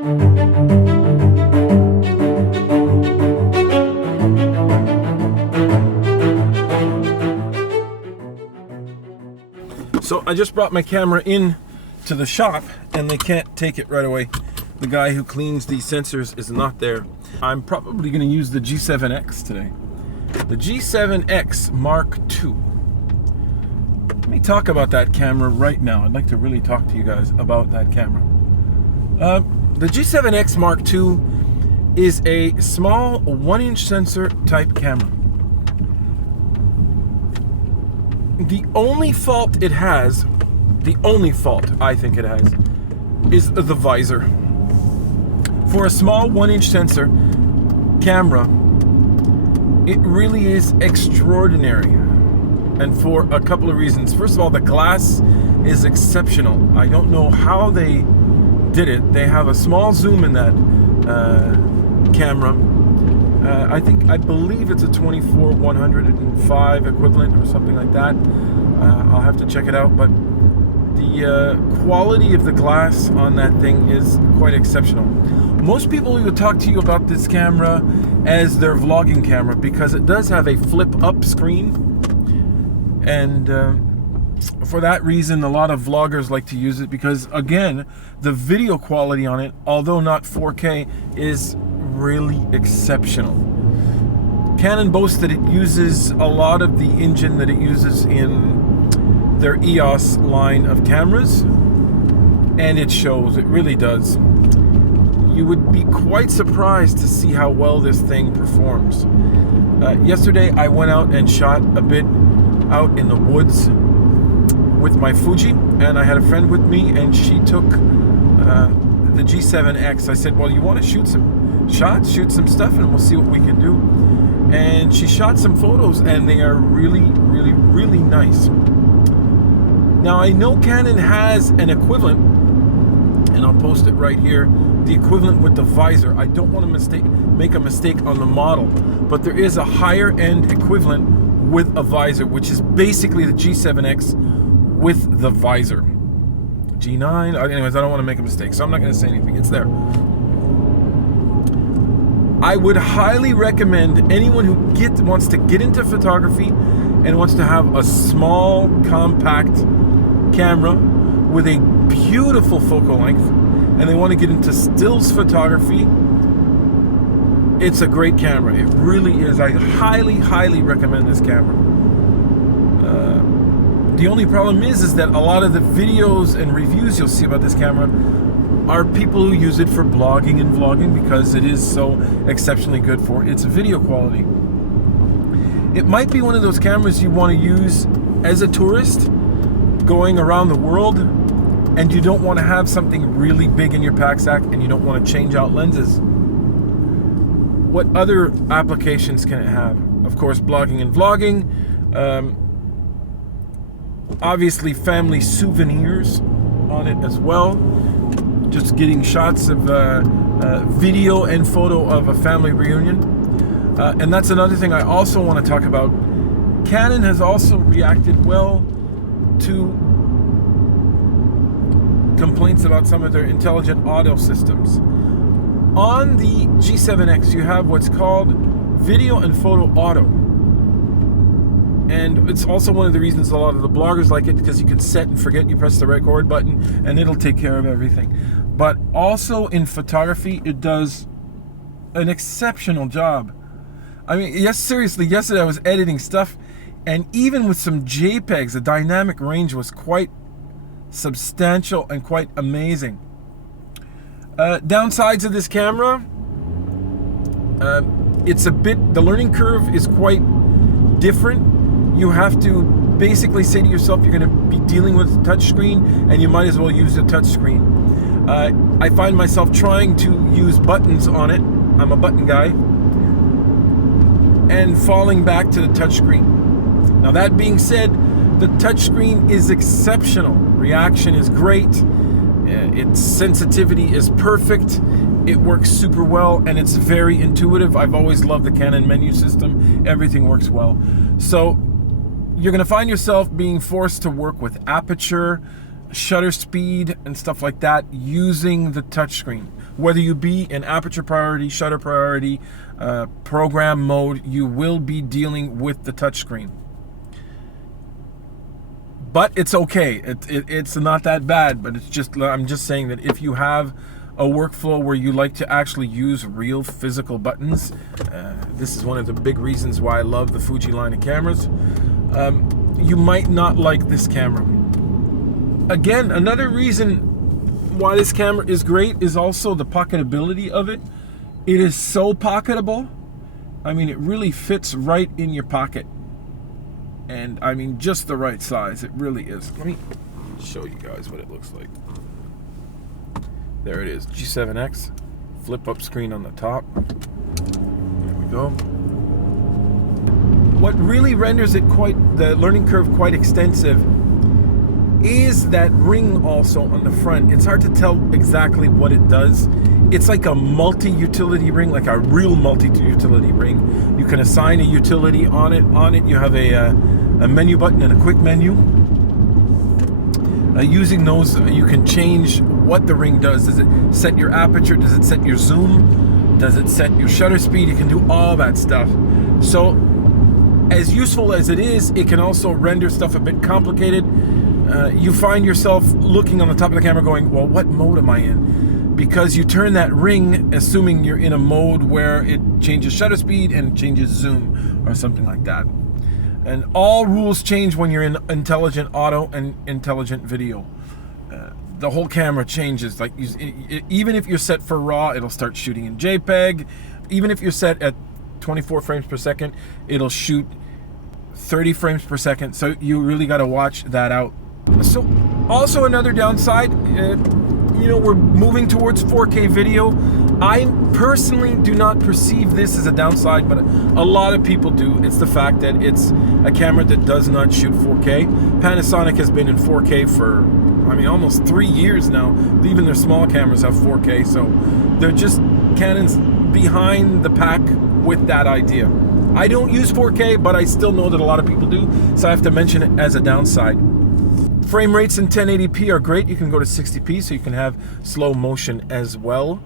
So I just brought my camera in to the shop and they can't take it right away. The guy who cleans these sensors is not there. I'm probably going to use the G7X today. The G7X Mark II. Let me talk about that camera right now. I'd like to really talk to you guys about that camera. The G7X Mark II is a small 1-inch sensor type camera. The only fault it has, the only fault I think it has, is the visor. For a small 1-inch sensor camera, it really is extraordinary. And for a couple of reasons. First of all, the glass is exceptional. I don't know how they did it. They have a small zoom in that camera. I believe it's a 24-105 equivalent or something like that. I'll have to check it out, but the quality of the glass on that thing is quite exceptional. Most people will talk to you about this camera as their vlogging camera because it does have a flip-up screen, and for that reason, a lot of vloggers like to use it because, again, the video quality on it, although not 4K, is really exceptional. Canon boasts that it uses a lot of the engine that it uses in their EOS line of cameras, and it shows. It really does. You would be quite surprised to see how well this thing performs. Yesterday I went out and shot a bit out in the woods with my Fuji, and I had a friend with me, and she took the G7X. I said, well, you want to shoot some shots, shoot some stuff, and we'll see what we can do. And she shot some photos, and they are really, really, really nice. Now, I know Canon has an equivalent, and I'll post it right here, the equivalent with the visor. I don't want to make a mistake on the model, but there is a higher end equivalent with a visor, which is basically the G7X with the visor. G9, anyways, I don't want to make a mistake, so I'm not going to say anything. It's there. I would highly recommend anyone who wants to get into photography and wants to have a small, compact camera with a beautiful focal length, and they want to get into stills photography. It's a great camera. It really is. I highly, highly recommend this camera. The only problem is that a lot of the videos and reviews you'll see about this camera are people who use it for blogging and vlogging because it is so exceptionally good for its video quality. It might be one of those cameras you want to use as a tourist going around the world, and you don't want to have something really big in your pack sack, and you don't want to change out lenses. What other applications can it have? Of course, blogging and vlogging. Obviously, family souvenirs on it as well. Just getting shots of video and photo of a family reunion. And that's another thing I also want to talk about. Canon has also reacted well to complaints about some of their intelligent audio systems. On the G7X, you have what's called video and photo auto. And it's also one of the reasons a lot of the bloggers like it, because you can set and forget, you press the record button and it'll take care of everything. But also in photography, it does an exceptional job. I mean, yes, seriously, yesterday I was editing stuff, and even with some JPEGs, the dynamic range was quite substantial and quite amazing. Downsides of this camera, the learning curve is quite different. You have to basically say to yourself, you're going to be dealing with a touch screen, and you might as well use a touch screen. I find myself trying to use buttons on it. I'm a button guy. And falling back to the touch screen. Now, that being said, the touch screen is exceptional. Reaction is great. Its sensitivity is perfect. It works super well, and it's very intuitive. I've always loved the Canon menu system. Everything works well. So you're going to find yourself being forced to work with aperture, shutter speed and stuff like that using the touchscreen. Whether you be in aperture priority, shutter priority, program mode, you will be dealing with the touchscreen. But it's okay. It's not that bad, but I'm just saying that if you have a workflow where you like to actually use real physical buttons, this is one of the big reasons why I love the Fuji line of cameras, you might not like this camera. Again, another reason why this camera is great is also the pocketability of it. It is so pocketable. I mean, it really fits right in your pocket. And I mean, just the right size. It really is. Let me show you guys what it looks like. There it is, G7X. Flip up screen on the top. There we go. What really renders it the learning curve quite extensive is that ring also on the front. It's hard to tell exactly what it does. It's like a multi-utility ring, like a real multi-utility ring. You can assign a utility on it. On it, you have a menu button and a quick menu. Using those, you can change what the ring does. Does it set your aperture? Does it set your zoom? Does it set your shutter speed? You can do all that stuff. So, as useful as it is, it can also render stuff a bit complicated. You find yourself looking on the top of the camera going, well, what mode am I in? Because you turn that ring, assuming you're in a mode where it changes shutter speed and changes zoom or something like that. And all rules change when you're in intelligent auto and intelligent video. The whole camera changes. Like even if you're set for RAW, it'll start shooting in JPEG. Even if you're set at 24 frames per second, it'll shoot 30 frames per second. So you really got to watch that out. So also another downside, we're moving towards 4K video. I personally do not perceive this as a downside, but a lot of people do. It's the fact that it's a camera that does not shoot 4K. Panasonic has been in 4K for, almost 3 years now. Even their small cameras have 4K, so they're just Canon's behind the pack with that idea. I don't use 4K, but I still know that a lot of people do, so I have to mention it as a downside. Frame rates in 1080p are great. You can go to 60p, so you can have slow motion as well.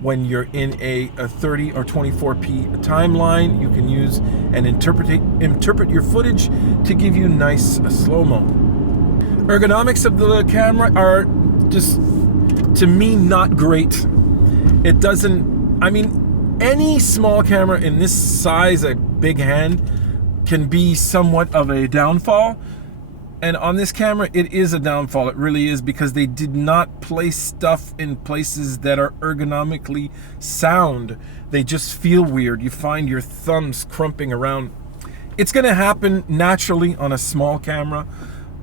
When you're in a 30 or 24p timeline, you can use and interpret your footage to give you nice slow-mo. Ergonomics of the camera are just, to me, not great. It doesn't, any small camera in this size, a big hand, can be somewhat of a downfall. And on this camera, it is a downfall. It really is, because they did not place stuff in places that are ergonomically sound. They just feel weird. You find your thumbs crumping around. It's going to happen naturally on a small camera,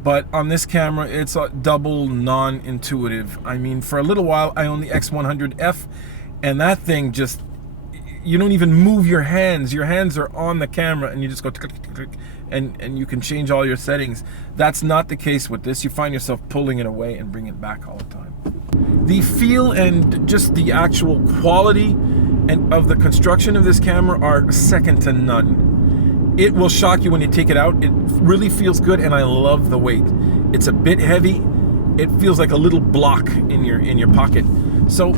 but on this camera, it's a double non-intuitive. For a little while, I own the X100F, and that thing just, you don't even move your hands. Your hands are on the camera, and you just go click, click, click, and you can change all your settings. That's not the case with this. You find yourself pulling it away and bringing it back all the time. The feel and just the actual quality and of the construction of this camera are second to none. It will shock you when you take it out. It really feels good, and I love the weight. It's a bit heavy. It feels like a little block in your pocket. So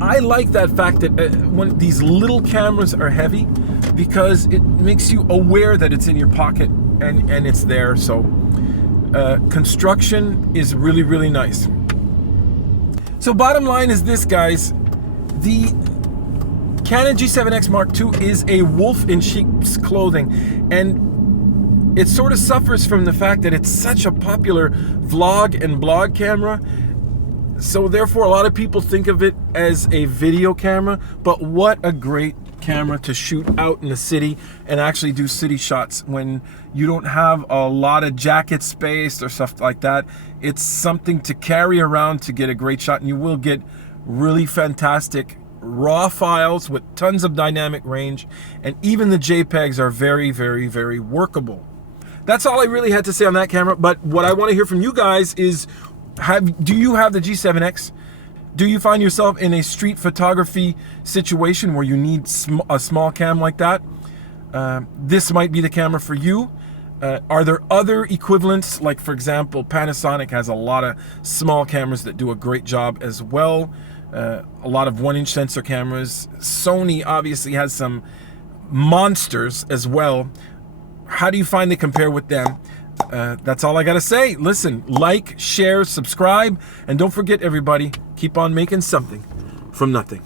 I like that fact that when these little cameras are heavy, because it makes you aware that it's in your pocket and it's there. So construction is really, really nice. So bottom line is this, guys. The Canon G7X Mark II is a wolf in sheep's clothing, and it sort of suffers from the fact that it's such a popular vlog and blog camera. So therefore, a lot of people think of it as a video camera, but what a great camera to shoot out in the city and actually do city shots when you don't have a lot of jacket space or stuff like that. It's something to carry around to get a great shot, and you will get really fantastic raw files with tons of dynamic range, and even the JPEGs are very, very, very workable. That's all I really had to say on that camera, but what I want to hear from you guys is, do you have the G7X? Do you find yourself in a street photography situation where you need a small cam like that? This might be the camera for you. Are there other equivalents? Like, for example, Panasonic has a lot of small cameras that do a great job as well. A lot of 1-inch sensor cameras. Sony obviously has some monsters as well. How do you find they compare with them? That's all I gotta say. Listen, like, share, subscribe, and don't forget, everybody, keep on making something from nothing.